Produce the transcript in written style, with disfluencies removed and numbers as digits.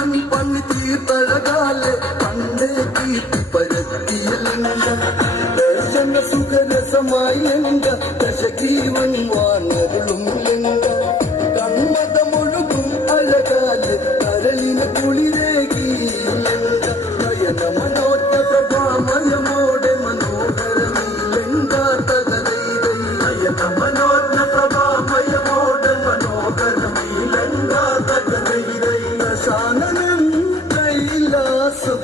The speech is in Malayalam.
പണി തീർത്തഴകാലെ പണ്ടേ കീർത്തി പരത്തിയലിംഗ ദർശന സുഖരസമായി എങ്ക ദശകീവൻ വാനരുളും ലിംഗ കൺമതമൊഴുകും അഴകാലെ കരളിന് കുളിരേകിയിലിംഗ നയന മനോജ്ഞ പ്രഭാമയമോടെ മനോഹരമില്ലെങ്ക തകതൈതൈ നയന മനോജ്ഞ പ്രഭാമയമോടെ മനോഹരമില്ലെങ്ക തകതൈതൈ ദശാനനം കൈലാസം